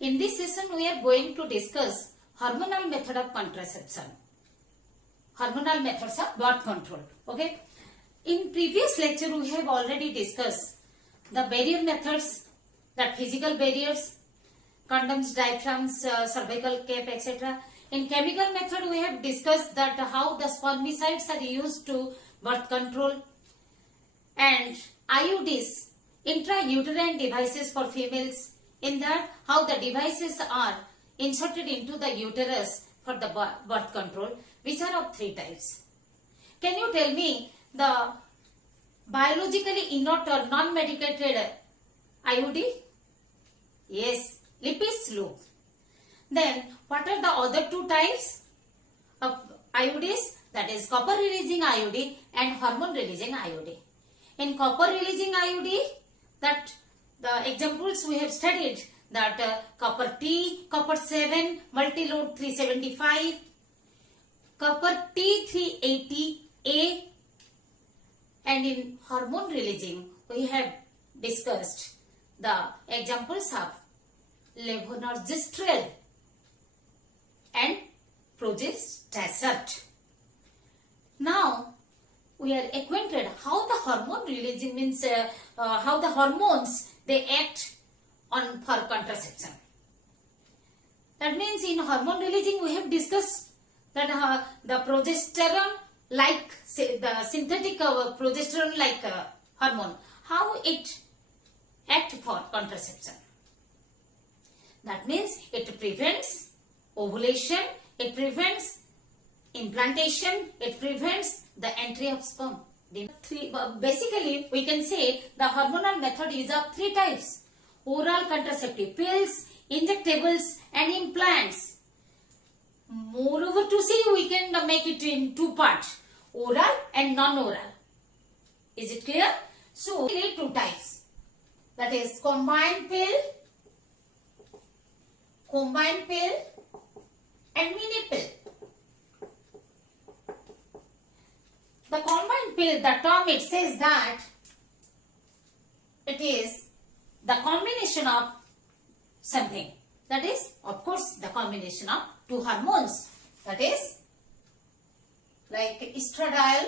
In this session, we are going to discuss hormonal method of contraception. Hormonal methods of birth control. Okay. In previous lecture, we have already discussed the barrier methods, that physical barriers, condoms, diaphragms, cervical cap, etc. In chemical method, we have discussed that how the spermicides are used to birth control, and IUDs, intrauterine devices for females. In that, how the devices are inserted into the uterus for the birth control, which are of 3 types. Can you tell me the biologically inert or non-medicated IUD? Yes, Lippes loop. Then, what are the other 2 types of IUDs? That is copper releasing IUD and hormone releasing IUD. In copper releasing IUD, that the examples we have studied, that copper T, copper 7, multi-load 375, copper T380A, and in hormone releasing we have discussed the examples of levonorgestrel and progesterone. Now we are acquainted how the hormone releasing means how the hormones they act on for contraception. That means in hormone releasing we have discussed that the progesterone like the synthetic progesterone like hormone, how it act for contraception. That means it prevents ovulation, it prevents implantation, it prevents the entry of sperm. Basically, we can say the hormonal method is of 3 types: oral contraceptive pills, injectables, and implants. Moreover, to see, we can make it in 2 parts: oral and non-oral. Is it clear? So, we need 2 types. That is combined pill and mini pill. The combined pill, the term it says that it is the combination of something. That is, of course, the combination of 2 hormones. That is, like estradiol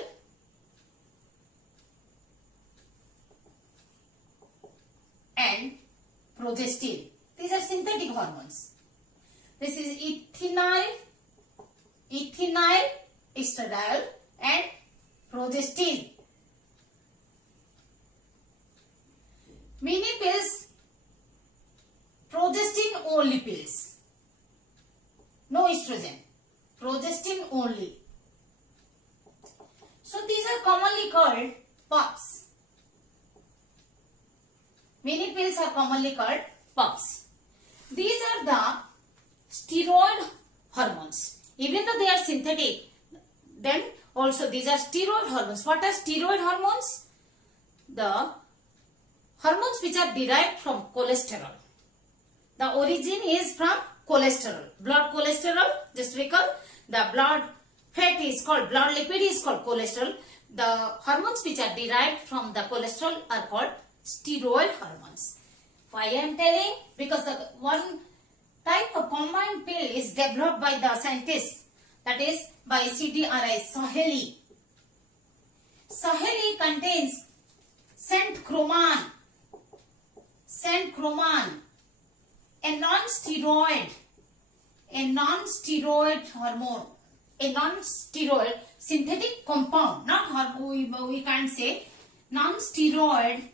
and progestin. These are synthetic hormones. This is ethinyl, estradiol, and progestin. Mini pills, progestin only pills. No estrogen. Progestin only. So these are commonly called PUFs. Mini pills are commonly called PUFs. These are the steroid hormones. Even though they are synthetic, then also these are steroid hormones. What are steroid hormones? The hormones which are derived from cholesterol. The origin is from cholesterol. Blood cholesterol, just recall, the blood fat is called, blood lipid is called cholesterol. The hormones which are derived from the cholesterol are called steroid hormones. Why I am telling? Because the one type of combined pill is developed by the scientists, that is by CDRI Saheli. Saheli contains centroman, a non-steroid hormone, a non-steroid synthetic compound, not hormone, we can't say, non-steroid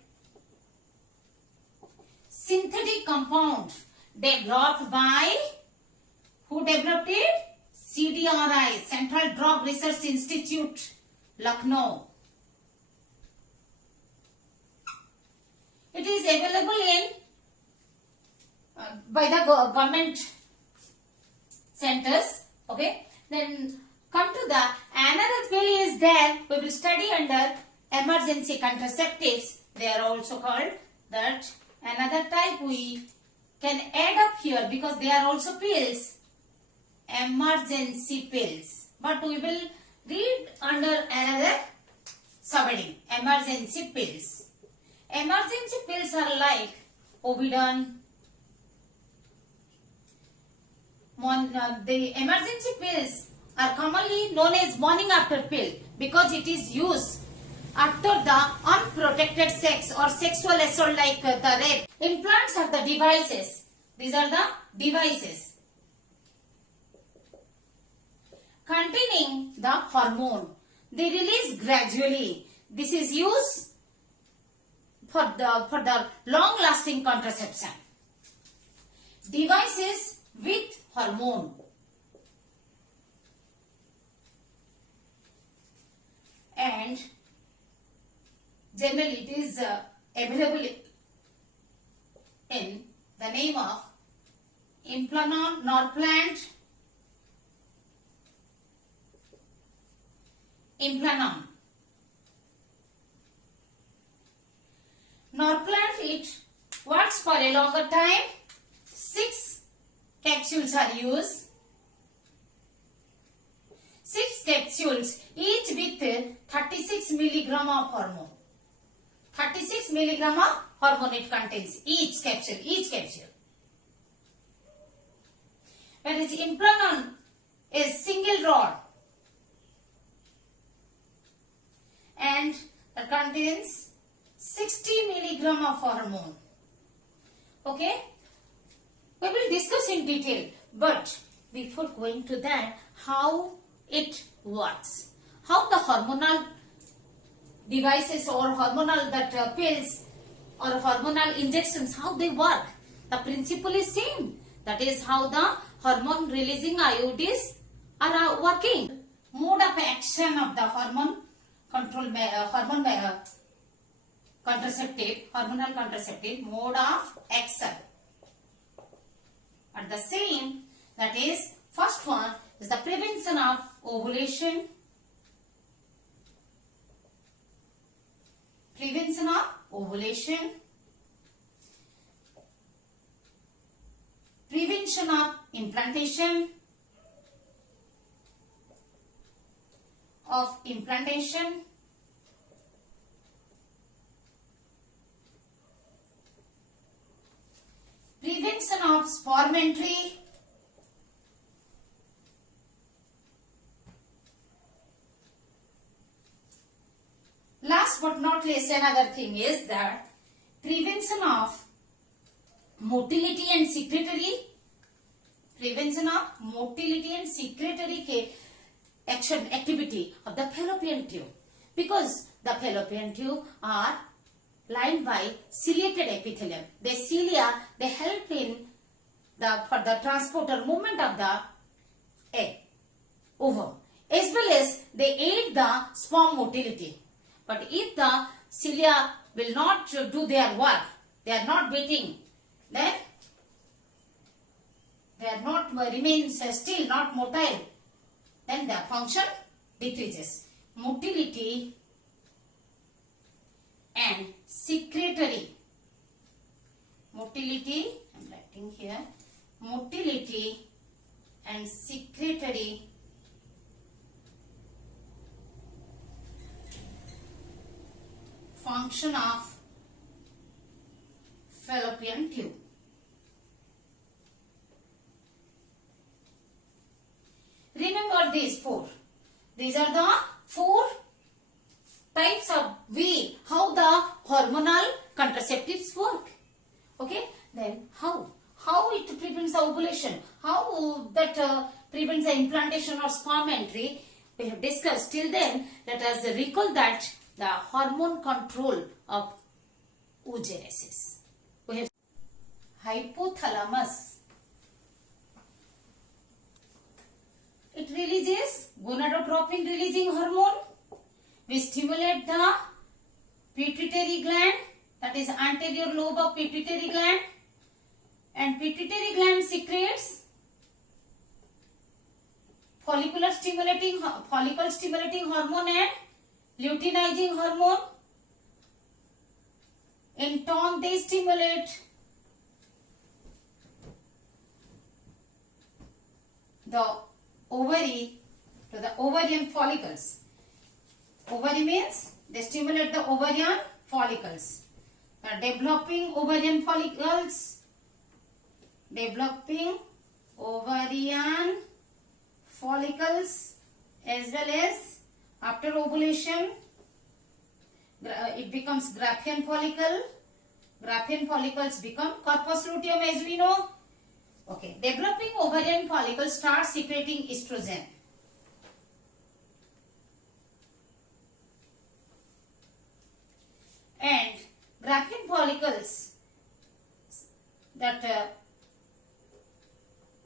synthetic compound developed by, who developed it? CDRI, Central Drug Research Institute, Lucknow. It is available in by the government centers. Okay. Then come to the another pill is there. We will study under emergency contraceptives. They are also called that. Another type we can add up here because they are also pills. Emergency pills. But we will read under another subheading. Emergency pills. Emergency pills are like Ovidone, the emergency pills are commonly known as morning after pill because it is used after the unprotected sex or sexual assault like the rape. Implants are the devices. These are the devices containing the hormone. They release gradually. This is used for the long lasting contraception. Devices with hormone. And generally it is available in the name of Implanon, Norplant, Implanon. Norplant, it works for a longer time. 6 capsules are used. 6 capsules, each with 36 milligram of hormone. 36 milligram of hormone it contains, each capsule. Whereas Implanon is single rod and it contains 60 milligram of hormone. Okay, we will discuss in detail, but before going to that, how it works, how the hormonal devices or hormonal pills or hormonal injections, how they work. The principle is same. That is how the hormone releasing IUDs are working. Mode of action of the hormonal contraceptive mode of action are the same. That is, first one is the prevention of ovulation. Prevention of ovulation. Prevention of implantation. Prevention of sperm entry. Last but not least, another thing is that prevention of motility and secretory. Prevention of motility and secretory activity of the fallopian tube, because the fallopian tube are lined by ciliated epithelium. The cilia, they help in for the transport or movement of the egg, ovum, as well as they aid the sperm motility. But if the cilia will not do their work, they are not beating, then they are not remains still, not motile, then the function decreases. Motility and secretory. Motility, I am writing here, motility and secretory function of fallopian tube. Remember these 4. These are the 4 types of way how the hormonal contraceptives work. Okay, then how it prevents the ovulation, how that prevents the implantation or sperm entry, we have discussed. Till then, let us recall that the hormone control of oogenesis. We have hypothalamus. It releases gonadotropin releasing hormone. We stimulate the pituitary gland, that is anterior lobe of pituitary gland, and pituitary gland secretes follicle stimulating hormone and luteinizing hormone. In turn, they stimulate the ovary to the ovarian follicles. Ovary means they stimulate the ovarian follicles. The developing ovarian follicles, developing ovarian follicles as well as after ovulation it becomes Graafian follicle. Graafian follicles become corpus luteum as we know. Okay, developing ovarian follicle starts secreting estrogen. And Graafian follicles, that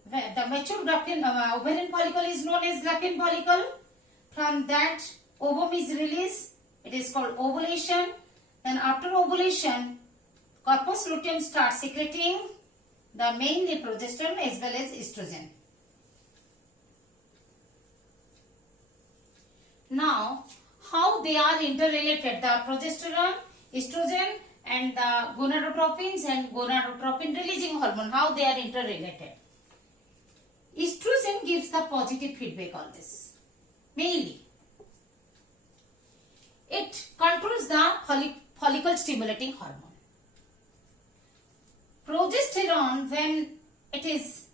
the mature Graafian ovarian follicle is known as Graafian follicle. From that ovum is released. It is called ovulation. Then after ovulation, corpus luteum starts secreting the mainly progesterone as well as estrogen. Now, how they are interrelated? The progesterone, estrogen, and the gonadotropins and gonadotropin releasing hormone, how they are interrelated? Estrogen gives the positive feedback on this. Mainly, it controls the follicle stimulating hormone. Progesterone, when it is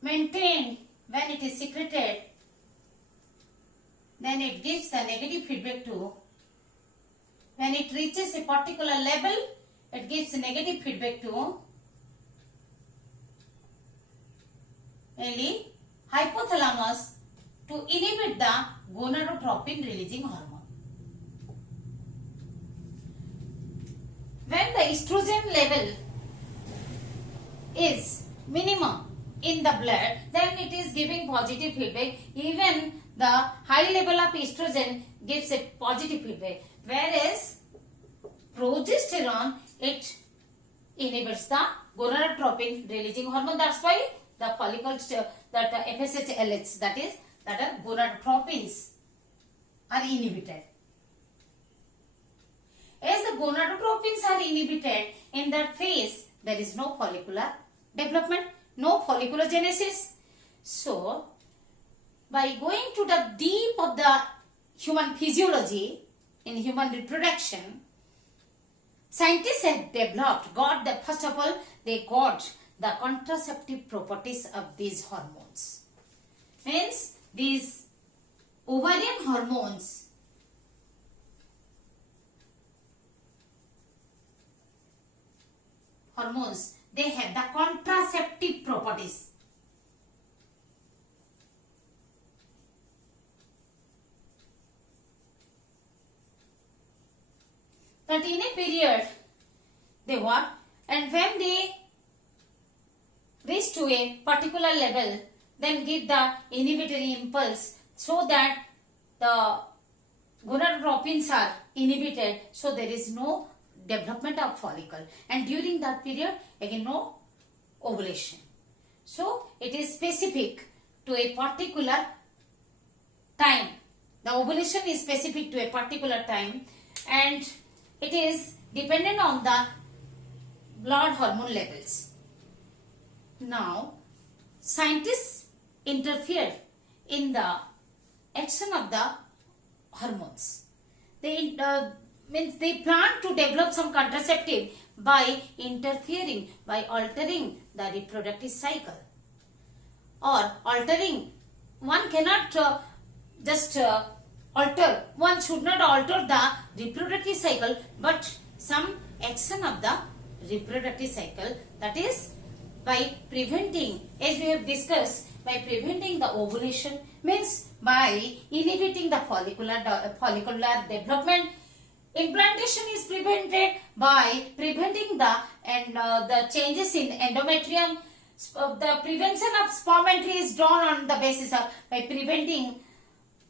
maintained, when it is secreted, then it gives the negative feedback to, when it reaches a particular level, it gives a negative feedback to mainly hypothalamus to inhibit the gonadotropin releasing hormone. When the estrogen level is minimum in the blood, then it is giving positive feedback. Even the high level of estrogen gives a positive feedback, whereas progesterone, it inhibits the gonadotropin releasing hormone. That's why the follicles, that FSH, LH, that are gonadotropins are inhibited. As the gonadotropins are inhibited, in that phase there is no follicular development, no folliculogenesis. So, by going to the deep of the human physiology in human reproduction, scientists have first of all, they got the contraceptive properties of these hormones. Means these ovarian hormones they have the contraceptive properties. That in a period they work, and when they reach to a particular level, then give the inhibitory impulse so that the gonadotropins are inhibited, so there is no development of follicle, and during that period again no ovulation. So it is specific to a particular time. The ovulation is specific to a particular time, and it is dependent on the blood hormone levels. Now, scientists interfered in the action of the hormones. They plan to develop some contraceptive by interfering, by altering the reproductive cycle, or altering. One cannot alter. One should not alter the reproductive cycle, but some action of the reproductive cycle, that is by preventing, as we have discussed, by preventing the ovulation, means by inhibiting the follicular development. Implantation is prevented by preventing the changes in endometrium. The prevention of sperm entry is drawn on the basis of by preventing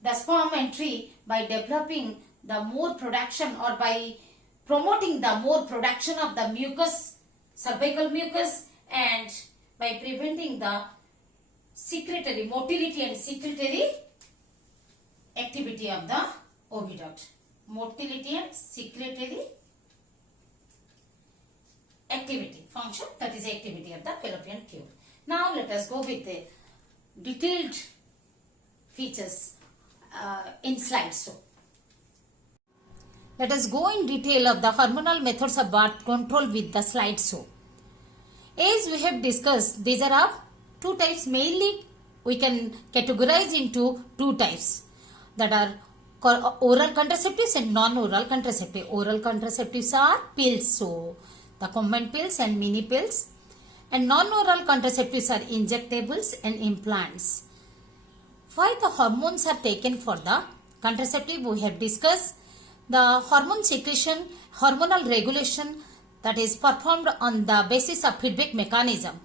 the sperm entry, by developing the more production, or by promoting the more production of the mucus, cervical mucus, and by preventing the secretory motility and secretory activity of the oviduct. Motility and secretory activity, function, that is activity of the fallopian tube. Now let us go with the detailed features in slide show. Let us go in detail of the hormonal methods of birth control with the slide show. As we have discussed, these are of two types. Mainly we can categorize into two types, that are oral contraceptives and non-oral contraceptives. Oral contraceptives are pills, so the combined pills and mini pills, and non-oral contraceptives are injectables and implants. Why the hormones are taken for the contraceptive? We have discussed the hormone secretion, hormonal regulation that is performed on the basis of feedback mechanism.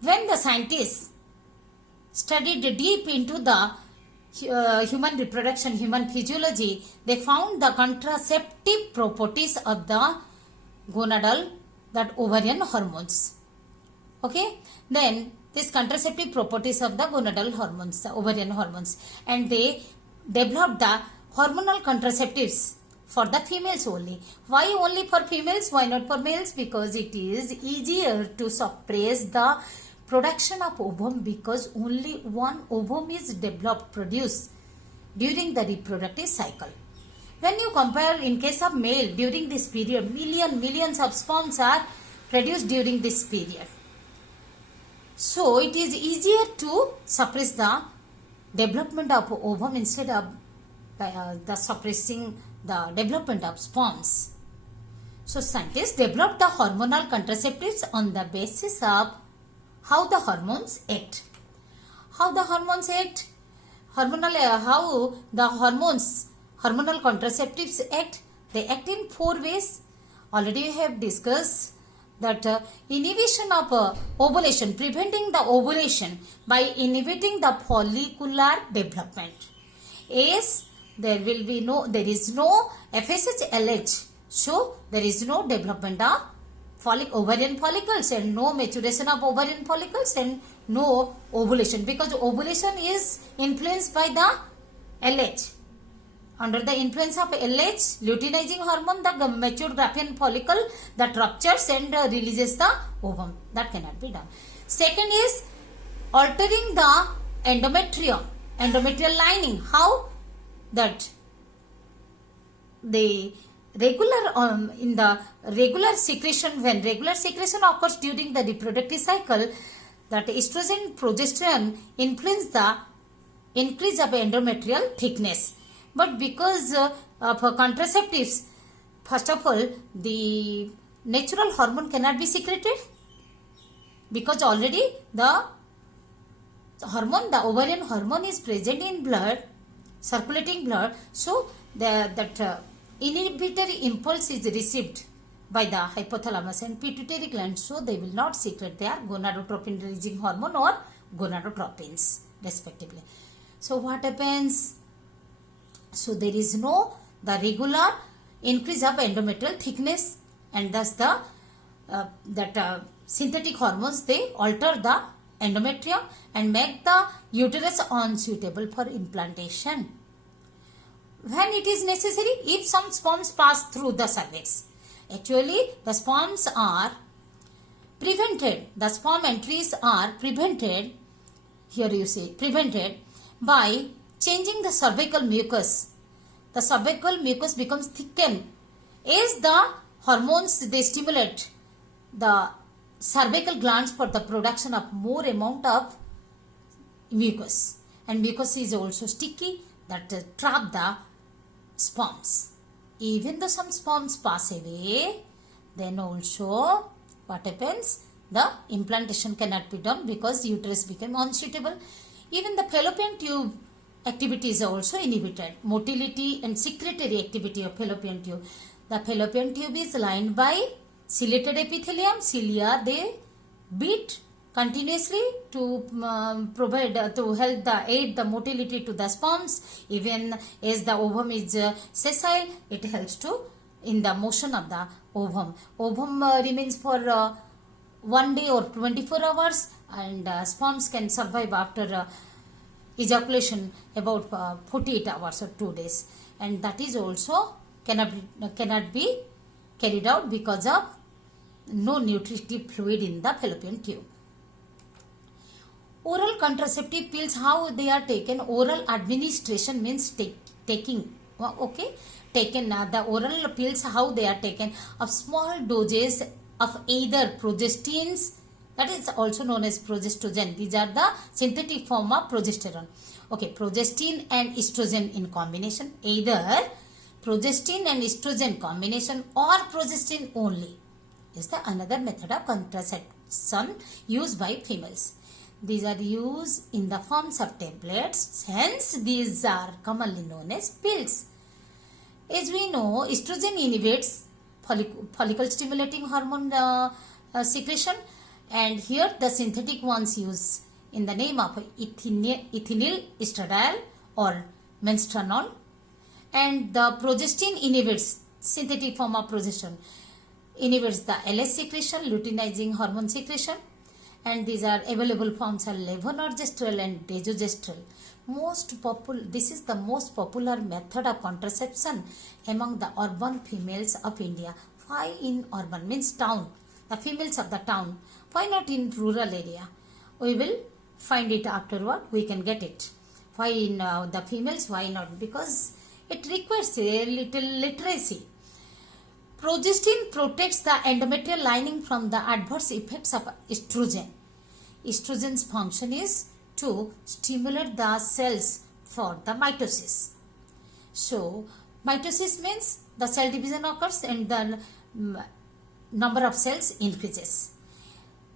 When the scientists studied deep into the human reproduction, human physiology, they found the contraceptive properties of the gonadal, that ovarian hormones. Okay, then these contraceptive properties of the gonadal hormones, the ovarian hormones, and they developed the hormonal contraceptives for the females only. Why only for females? Why not for males? Because it is easier to suppress the production of ovum, because only one ovum is developed, produced during the reproductive cycle. When you compare in case of male, during this period, millions of sperms are produced during this period. So it is easier to suppress the development of ovum instead of the suppressing the development of sperms. So scientists developed the hormonal contraceptives on the basis of how the hormones act. How the hormones act? How the hormonal contraceptives act? They act in 4 ways. Already we have discussed that inhibition of ovulation, preventing the ovulation by inhibiting the follicular development. As there is no FSH LH, so there is no development of ovarian follicles and no maturation of ovarian follicles and no ovulation, because ovulation is influenced by the LH. Under the influence of LH, luteinizing hormone, the mature Graafian follicle that ruptures and releases the ovum. That cannot be done. Second is altering the endometrial lining. How? That the in the regular secretion, when regular secretion occurs during the reproductive cycle, that estrogen, progesterone influence the increase of endometrial thickness. But because of contraceptives, first of all, the natural hormone cannot be secreted, because already the ovarian hormone is present in blood, circulating blood. So that inhibitory impulse is received by the hypothalamus and pituitary gland, so they will not secrete their gonadotropin releasing hormone or gonadotropins respectively. So what happens? So there is no the regular increase of endometrial thickness, and thus the synthetic hormones, they alter the endometrium and make the uterus unsuitable for implantation. When it is necessary, if some sperms pass through the cervix, actually the sperms are prevented, the sperm entries are prevented, here you see prevented, by changing the cervical mucus. The cervical mucus becomes thickened as the hormones, they stimulate the cervical glands for the production of more amount of mucus, and mucus is also sticky that trap the sperms. Even though some sperms pass away, then also what happens? The implantation cannot be done because uterus became unsuitable. Even the fallopian tube activity is also inhibited. Motility and secretory activity of fallopian tube. The fallopian tube is lined by ciliated epithelium. Cilia, they beat continuously to provide to help the aid the motility to the sperms. Even as the ovum is sessile, it helps to in the motion of the ovum. Ovum remains for 1 day or 24 hours, and sperms can survive after ejaculation about 48 hours or 2 days, and that is also cannot be carried out because of no nutritive fluid in the fallopian tube. Oral contraceptive pills, how they are taken? Oral administration means taking. Okay, taken the oral pills, how they are taken? Of small doses of either progestins That is also known as progestogen. These are the synthetic form of progesterone. Okay, progestin and estrogen in combination. Either progestin and estrogen combination or progestin only is the another method of contraception used by females. These are used in the forms of tablets. Hence, these are commonly known as pills. As we know, estrogen inhibits follicle stimulating hormone secretion, and here the synthetic ones use in the name of ethinyl estradiol or menstranol, and the progestin inhibits, synthetic form of progesterone inhibits the LS secretion, luteinizing hormone secretion, and these are available forms are levonorgestrel and desogestrel. This is the most popular method of contraception among the urban females of India. Why in urban means town, the females of the town? Why not in rural area? We will find it afterward. We can get it. Why in the females? Why not? Because it requires a little literacy. Progestin protects the endometrial lining from the adverse effects of estrogen. Estrogen's function is to stimulate the cells for the mitosis. So, mitosis means the cell division occurs and the number of cells increases.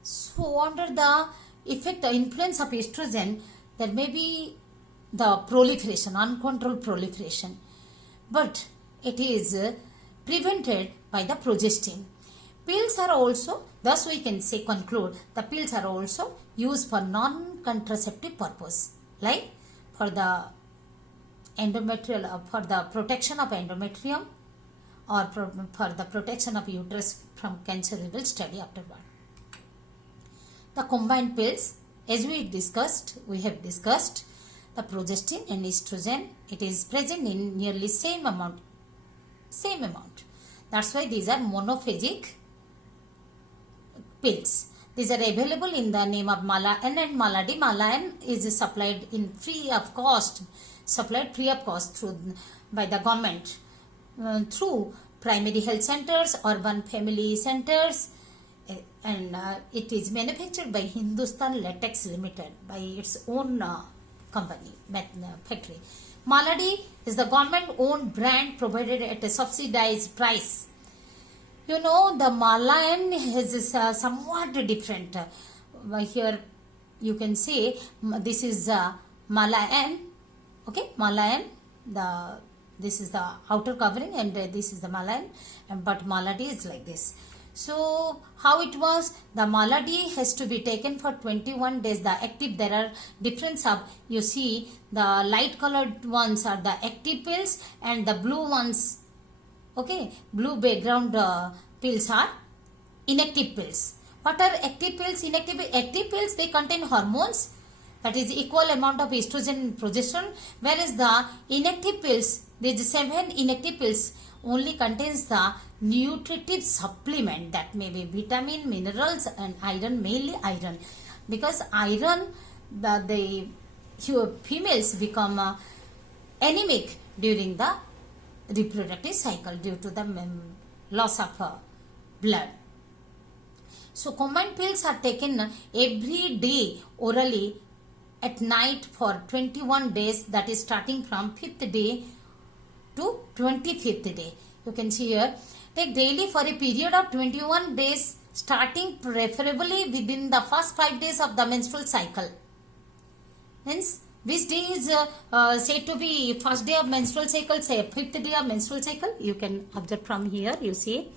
So, under the effect, the influence of estrogen, there may be the proliferation, uncontrolled proliferation, but it is prevented by the progestin. Pills are also, thus we can say, conclude, the pills are also used for non-contraceptive purpose, like for the endometrial, for the protection of endometrium, or for the protection of uterus from cancer. We will study afterward. The combined pills, as we have discussed, the progestin and estrogen, it is present in nearly same amount. That's why these are monophagic pills. These are available in the name of Mala-N and Mala-D. Mala-N is supplied free of cost by the government through primary health centers, urban family centers, and it is manufactured by Hindustan Latex Limited, by its own company, factory. Mala-D is the government-owned brand provided at a subsidized price. You know, the Mala-N is somewhat different. Here you can say this is Mala-N. Okay, Mala-N. This is the outer covering, and this is the Mala-N. But Mala-D is like this. So, how it was? The Mala-D has to be taken for 21 days. The active, there are difference of, you see, the light colored ones are the active pills, and the blue ones, okay, blue background pills are inactive pills. What are active pills? Active pills, they contain hormones, that is equal amount of estrogen and progesterone, whereas the inactive pills, these 7 inactive pills only contains the nutritive supplement, that may be vitamin, minerals and iron, mainly iron, because iron, the females become anemic during the reproductive cycle due to the loss of blood. So combined pills are taken every day orally at night for 21 days, that is starting from 5th day to 25th day. You can see here, take daily for a period of 21 days, starting preferably within the first 5 days of the menstrual cycle. Hence, which day is said to be first day of menstrual cycle, say 5th day of menstrual cycle? You can observe from here, you see.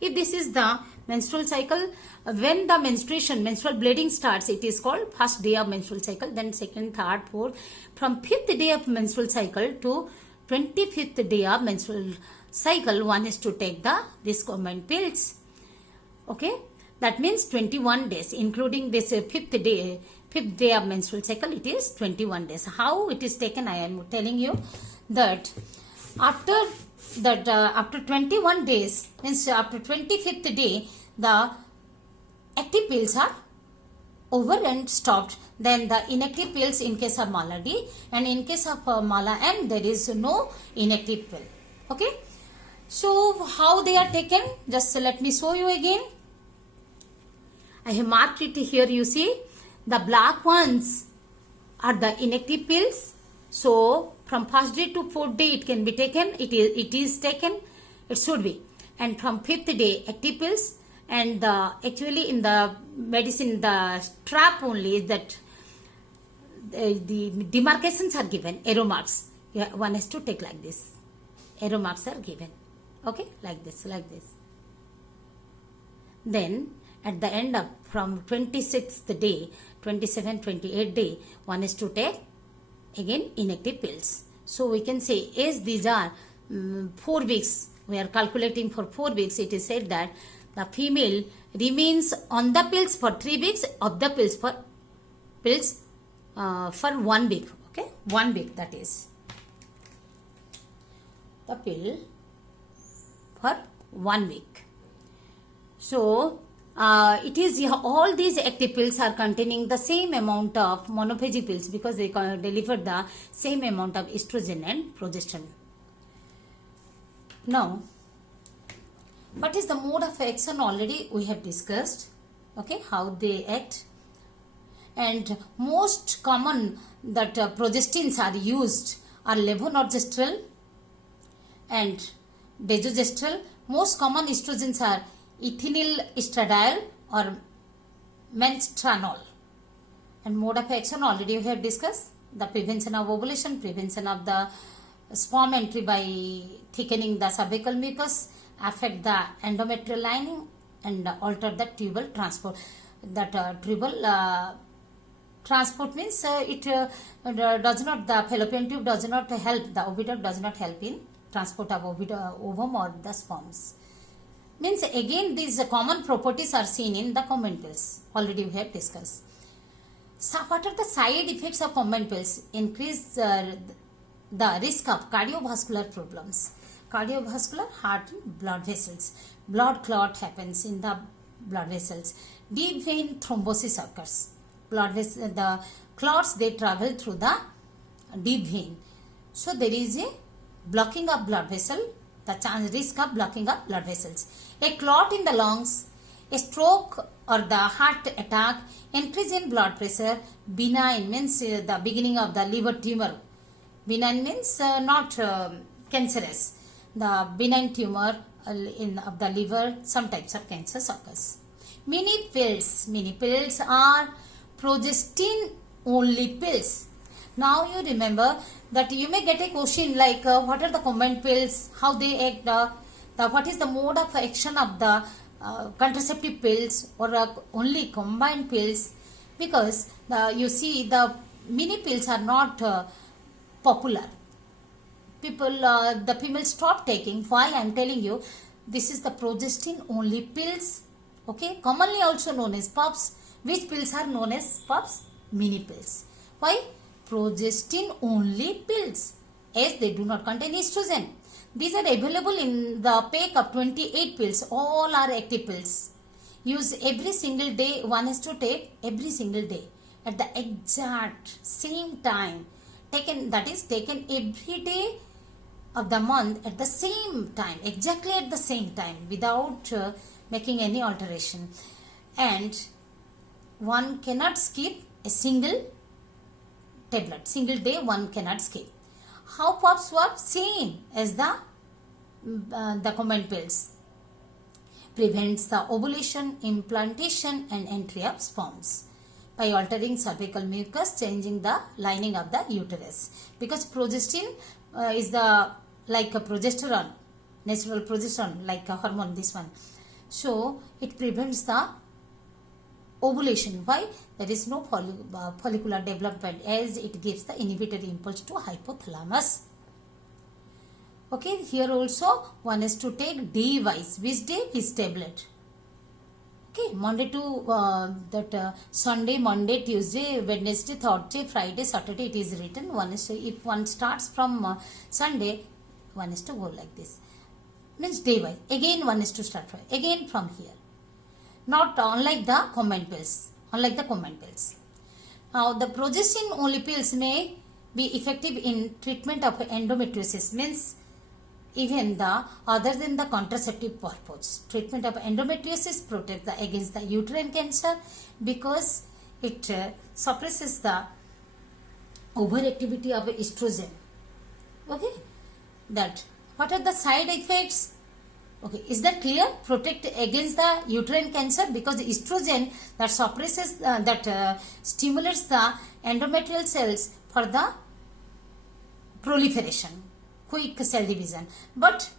If this is the menstrual cycle, when the menstrual bleeding starts, it is called first day of menstrual cycle, then second, third, fourth. From 5th day of menstrual cycle to 25th day of menstrual cycle, one is to take this combined pills. Okay, that means 21 days, including this 5th day of menstrual cycle, it is 21 days. How it is taken, I am telling you that after 21 days, means after 25th day, the active pills are over and stopped. Then the inactive pills in case of Mala-D, and in case of Mala-N, there is no inactive pill. Okay. So how they are taken? Just let me show you again. I have marked it here. You see, the black ones are the inactive pills. So from first day to fourth day it can be taken. It is taken. It should be. And from fifth day active pills. And actually in the medicine the trap only is that the demarcations are given, arrow marks. One has to take like this. Arrow marks are given. Okay, like this. Then at the end of from 26th day, 27th, 28th day, one is to take again inactive pills. So we can say as these are 4 weeks, we are calculating for 4 weeks, it is said that the female remains on the pills for 3 weeks, of the pills for 1 week. Okay, 1 week, that is the pill for 1 week. So it is all these active pills are containing the same amount of monophagy pills because they deliver the same amount of estrogen and progesterone. Now, what is the mode of action? Already we have discussed. Okay, how they act. And most common that progestins are used are levonorgestrel and desogestrel. Most common estrogens are ethinyl estradiol or menstranol. And mode of action already we have discussed. The prevention of ovulation, prevention of the sperm entry by thickening the cervical mucus, affect the endometrial lining and alter the tubal transport. That tubal transport means does not, the fallopian tube does not help, the oviduct does not help in transport of ovum or the sperms. Means again these common properties are seen in the combined pills. Already we have discussed. So what are the side effects of combined pills? Increase the risk of cardiovascular problems. Cardiovascular, heart and blood vessels. Blood clot happens in the blood vessels. Deep vein thrombosis occurs. Blood vessel, the clots, they travel through the deep vein. So there is a blocking of blood vessel, the risk of blocking of blood vessels. A clot in the lungs, a stroke or the heart attack, increase in blood pressure. Benign means the beginning of the liver tumor. Benign means not cancerous. The benign tumor of the liver, some types of cancer occurs. Mini pills are progestin only pills. Now you remember that you may get a question like what are the combined pills, how they act, what is the mode of action of the contraceptive pills or only combined pills, because you see the mini pills are not popular. People, the females stop taking. Why? I am telling you, this is the progestin only pills. Okay, commonly also known as PUFs. Which pills are known as PUFs? Mini pills. Why? Progestin only pills, as they do not contain estrogen. These are available in the pack of 28 pills. All are active pills. Use every single day. One has to take every single day at the exact same time. That is taken every day of the month at the same time, exactly at the same time, without making any alteration. And one cannot skip a single tablet. Single day one cannot skip. How PUFs work? Same as the combined pills. Prevents the ovulation, implantation and entry of sperms by altering cervical mucus, changing the lining of the uterus. Because progestin is the like a progesterone, natural progesterone, like a hormone, this one. So it prevents the ovulation. Why? There is no follicular development, as it gives the inhibitory impulse to hypothalamus. Okay, here also one is to take day wise. Which day? Which tablet? Okay, Monday to Sunday, Monday, Tuesday, Wednesday, Thursday, Friday, Saturday. It is written. One is if one starts from Sunday, one is to go like this. Means day wise. Again one is to start again from here. Not unlike the combined pills. Now the progestin only pills may be effective in treatment of endometriosis. Means even the other than the contraceptive purpose. Treatment of endometriosis protects against the uterine cancer because it suppresses the overactivity of estrogen. Okay, that what are the side effects? Okay, is that clear? Protect against the uterine cancer because the estrogen that suppresses stimulates the endometrial cells for the proliferation, quick cell division. But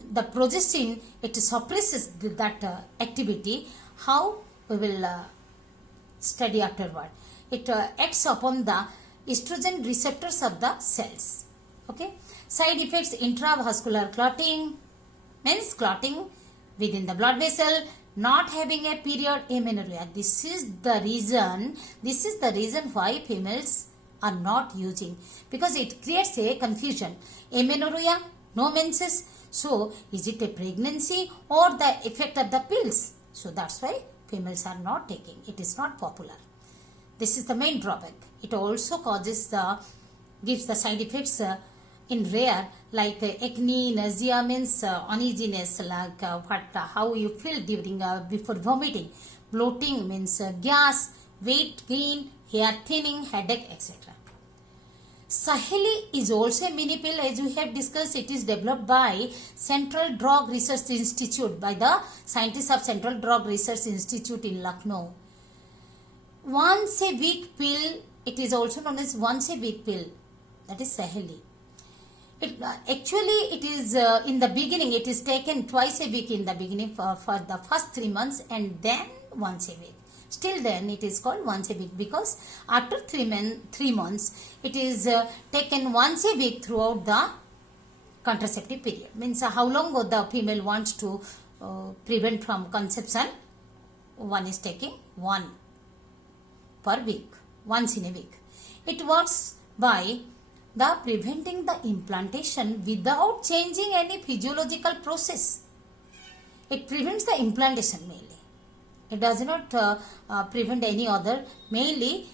the progestin, it suppresses that activity. How we will study afterward. It acts upon the estrogen receptors of the cells. Okay. Side effects: intravascular clotting, means clotting within the blood vessel, not having a period, amenorrhea. This is the reason why females are not using, because it creates a confusion. Amenorrhea, no menses. So is it a pregnancy or the effect of the pills? So that's why females are not taking. It is not popular. This is the main drawback. It also gives the side effects in rare, like acne, nausea, means uneasiness, like how you feel during before vomiting, bloating, means gas, weight gain, hair thinning, headache, etc. Saheli is also a mini pill, as we have discussed. It is developed by Central Drug Research Institute, by the scientists of Central Drug Research Institute in Lucknow. Once a week pill, it is also known as once a week pill, that is Saheli. Actually, it is in the beginning, it is taken twice a week in the beginning for the first 3 months, and then once a week. Still then it is called once a week, because after 3 months it is taken once a week throughout the contraceptive period. Means how long the female wants to prevent from conception, one is taking one per week, once in a week. It works by the preventing the implantation without changing any physiological process. It prevents the implantation mainly. It does not prevent any other, mainly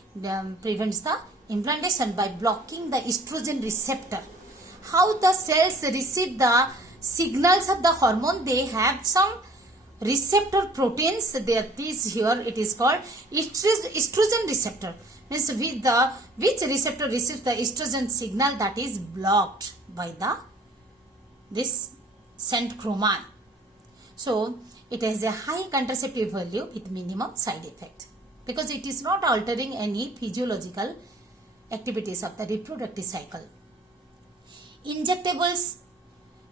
prevents the implantation by blocking the estrogen receptor. How the cells receive the signals of the hormone, they have some receptor proteins. There is here, it is called estrogen receptor. Means which receptor receives the estrogen signal, that is blocked by this centromere. So it has a high contraceptive value with minimum side effect, because it is not altering any physiological activities of the reproductive cycle. Injectables,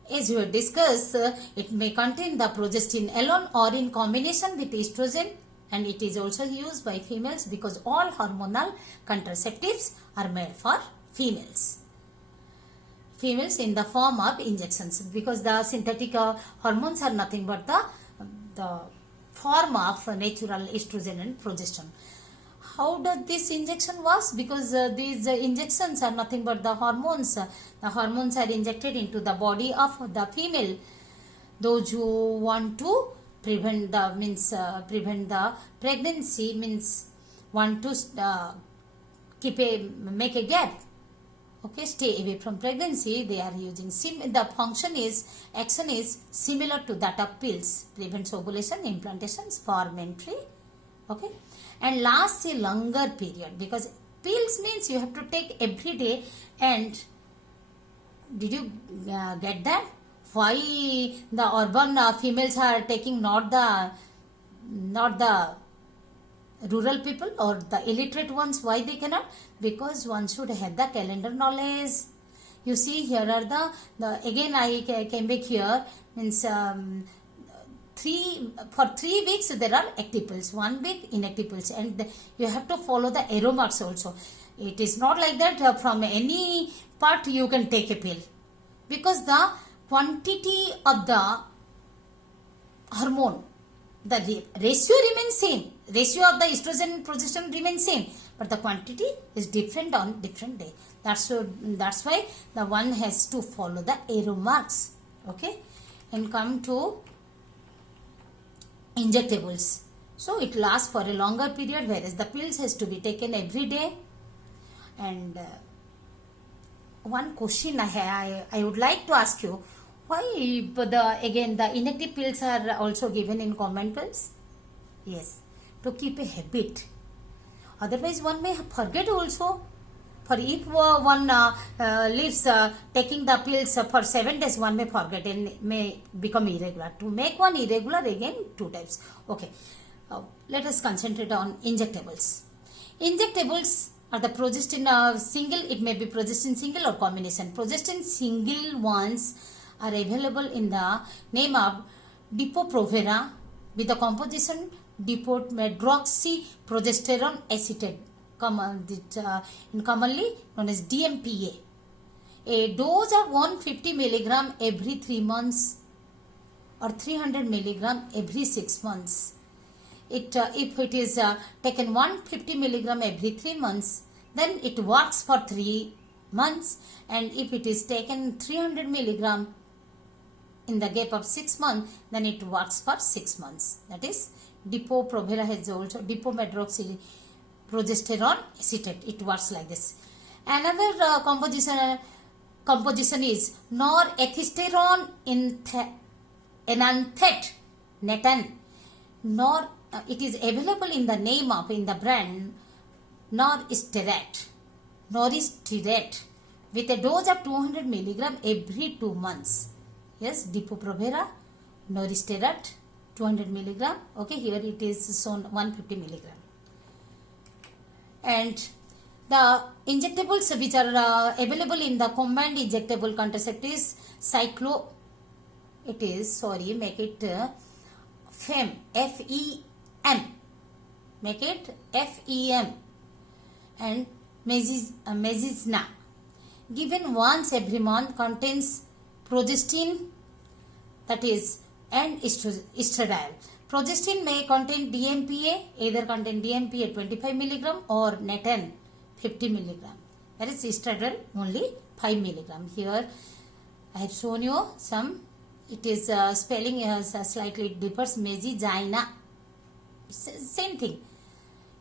as we have discussed, it may contain the progestin alone or in combination with estrogen, and it is also used by females because all hormonal contraceptives are made for females. Females in the form of injections, because the synthetic hormones are nothing but the form of natural estrogen and progesterone. How does this injection work? Because these injections are nothing but the hormones. The hormones are injected into the body of the female. Those who want to prevent the pregnancy, means want to make a gap. Okay, stay away from pregnancy. They are using the action is similar to that of pills. Prevents ovulation, implantations, form entry. Okay, and lasts a longer period, because pills means you have to take every day. And did you get that? Why the urban females are taking, not the rural people or the illiterate ones? Why they cannot? Because one should have the calendar knowledge. You see, here are the again I came back here, means for 3 weeks there are active pills, 1 week inactive pills, and you have to follow the arrow marks also. It is not like that from any part you can take a pill, because the quantity of the hormone, the ratio remains same. Ratio of the estrogen and progesterone remains same, but the quantity is different on different day. That's why the one has to follow the arrow marks. Okay, and come to injectables. So it lasts for a longer period, whereas the pills has to be taken every day. And one question I would like to ask you, why the inactive pills are also given in common pills? Yes, to keep a habit. Otherwise, one may forget also. For if one leaves taking the pills for 7 days, one may forget and may become irregular. To make one irregular, again 2 times. Okay, let us concentrate on injectables. Injectables are the progestin single. It may be progestin single or combination. Progestin single ones are available in the name of Depo-Provera with the composition dipomedroxyprogesterone acetate, commonly known as DMPA. A dose of 150 milligram every 3 months or 300 milligram every 6 months. If it is taken 150 milligram every 3 months, then it works for 3 months, and if it is taken 300 milligram in the gap of 6 months, then it works for 6 months. That is, Depo-Provera has also dipomedroxyprogesterone acetate. It works like this. Another composition is norethistérone enanthet netan. It is available in the name of, in the brand Noristat with a dose of 200 milligram every 2 months. Yes, Depo-Provera, Noristat, 200 milligram. Okay, here it is shown 150 milligram. And the injectables which are available in the combined injectable contraceptives, FEM, F-E-M, make it F-E-M, and Mezizna, given once every month, contains progestin, that is, and estradiol. Progestin may contain DMPA, either contain DMPA 25 milligram or Netan 50 milligram. That is estradiol only 5 milligram. Here I have shown you some. It is spelling slightly differs. Mezizna, same thing.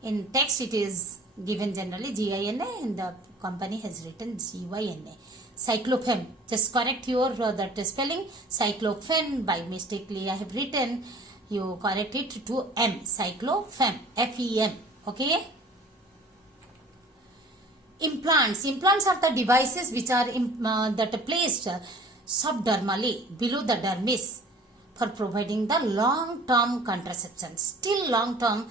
In text it is given generally GINA, and the company has written GYNA. Cyclophem, just correct your that spelling. Cyclophem, by mistakenly I have written, you correct it to M. Cyclophem, F-E-M. Okay. Implants are the devices which are that are placed subdermally below the dermis for providing the long-term contraception. Still long-term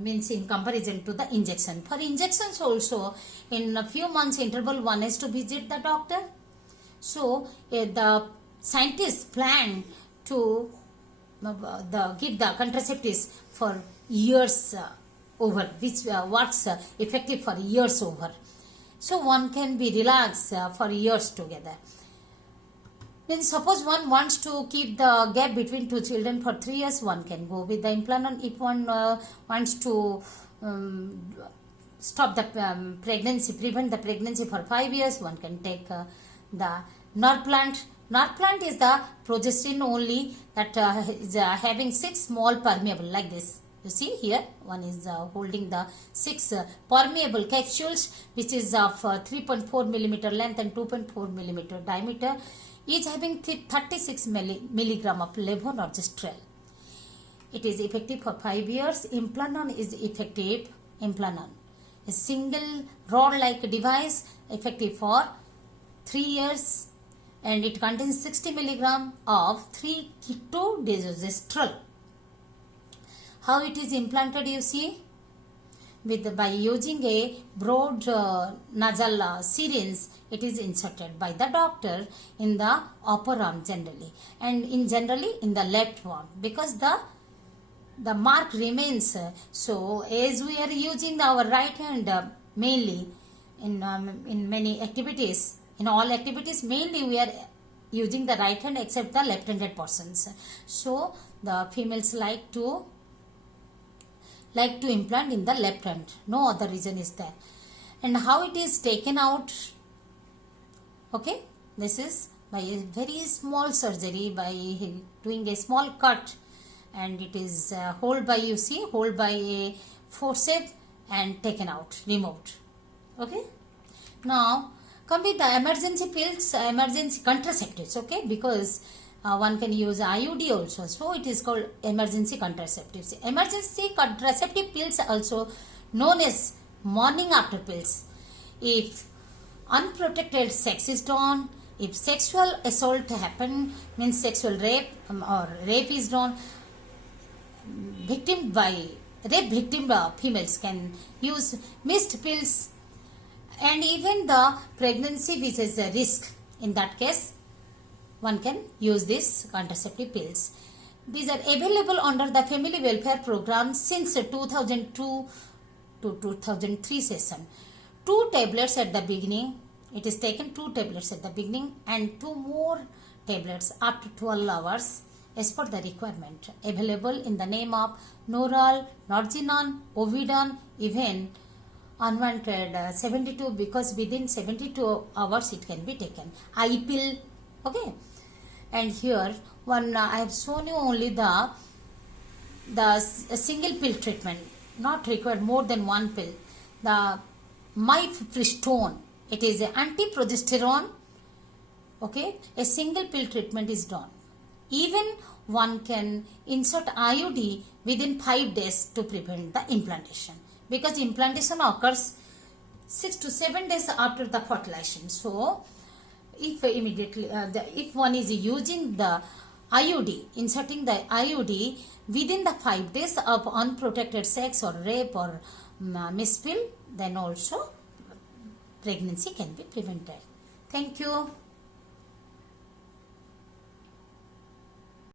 means in comparison to the injection. For injections also, in a few months interval, one has to visit the doctor. So the scientists plan to give the contraceptives for years over, which works effective for years over. So one can be relaxed for years together. Then suppose one wants to keep the gap between two children for 3 years, one can go with the Implanon. If one wants to stop the pregnancy, prevent the pregnancy for 5 years, one can take the Norplant. Norplant is the progestin only that is having 6 small permeable like this. You see here, one is holding the 6 permeable capsules, which is of 3.4 millimeter length and 2.4 millimeter diameter, each having 36 milligram of levonorgestrel. It is effective for 5 years. Implanon is effective. Implanon, a single rod-like device, effective for 3 years, and it contains 60 milligram of 3-ketodesogestrel. How it is implanted, you see, by using a broad nasal syringe. It is inserted by the doctor in the upper arm generally, and generally in the left arm, because the mark remains. So as we are using our right hand mainly in many activities, in all activities mainly we are using the right hand except the left-handed persons. So the females like to implant in the left hand. No other reason is there. And how it is taken out? Okay, this is by a very small surgery, by doing a small cut, and it is hold by a forceps and taken out, removed. Okay. Now, come with the emergency pills, emergency contraceptives, okay? Because one can use IUD also, so it is called emergency contraceptives. Emergency contraceptive pills are also known as morning after pills. If unprotected sex is done, if sexual assault happen, means sexual rape or rape is done, rape victim females can use missed pills, and even the pregnancy which is a risk, in that case one can use these contraceptive pills. These are available under the family welfare program since 2002 to 2003 session. 2 tablets at the beginning, it is taken 2 tablets at the beginning and 2 more tablets after 12 hours as per the requirement. Available in the name of Noral, Norginon, Ovidon, even unwanted 72, because within 72 hours it can be taken. I pill, okay. And here one I have shown you only the single pill treatment, not required more than 1 pill. The mifepristone, it is an anti-progesterone, okay. A single pill treatment is done. Even one can insert IUD within 5 days to prevent the implantation, because implantation occurs 6 to 7 days after the fertilization. So if immediately if one is using the IUD, inserting the IUD within the 5 days of unprotected sex or rape or mispill, then also pregnancy can be prevented. Thank you.